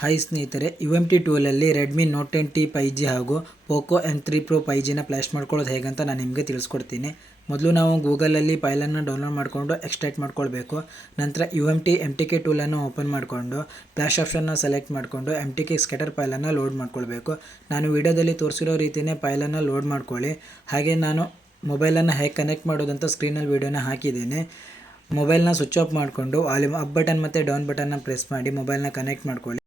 Hi ಸ್ನೇಹಿತರೆ, UMT ಟೂಲಲ್ಲಿ Redmi note 10T 5G ಹಾಗೂ Poco M3 Pro 5Gನ flash ಮಾಡ್ಕೊಳ್ಳೋದು ಹೇಗಂತ ನಾನು ನಿಮಗೆ ತಿಳಿಸ್ಕೊಡ್ತೀನಿ. ಮೊದಲು ನಾವು ಗೂಗಲಲ್ಲಿ ಫೈಲನ್ನು ಡೌನ್ಲೋಡ್ ಮಾಡಿಕೊಂಡು ಎಕ್ಸ್ಟ್ರಾಕ್ಟ್ ಮಾಡ್ಕೊಳ್ಬೇಕು. ನಂತರ UMT MTK ಟೂಲನ್ನು ಓಪನ್ ಮಾಡಿಕೊಂಡು ಫ್ಲ್ಯಾಶ್ ಆಪ್ಷನ್ನ ಸೆಲೆಕ್ಟ್ ಮಾಡಿಕೊಂಡು MTK ಸ್ಕ್ಯಾಟರ್ ಫೈಲನ್ನು ಲೋಡ್ ಮಾಡ್ಕೊಳ್ಬೇಕು. ನಾನು ವಿಡಿಯೋದಲ್ಲಿ ತೋರಿಸಿರೋ ರೀತಿಯೇ ಫೈಲನ್ನು ಲೋಡ್ ಮಾಡ್ಕೊಳ್ಳಿ. ಹಾಗೆ ನಾನು ಮೊಬೈಲನ್ನು ಹೇಗೆ ಕನೆಕ್ಟ್ ಮಾಡೋದಂತ ಸ್ಕ್ರೀನಲ್ಲಿ ವೀಡಿಯೋನ ಹಾಕಿದ್ದೀನಿ. ಮೊಬೈಲ್ನ ಸ್ವಿಚ್ ಆಫ್ ಮಾಡಿಕೊಂಡು ವಾಲ್ಯೂಮ್ ಅಪ್ ಬಟನ್ ಮತ್ತು ಡೌನ್ ಬಟನ್ನ ಪ್ರೆಸ್ ಮಾಡಿ ಮೊಬೈಲ್ನ ಕನೆಕ್ಟ್ ಮಾಡ್ಕೊಳ್ಳಿ.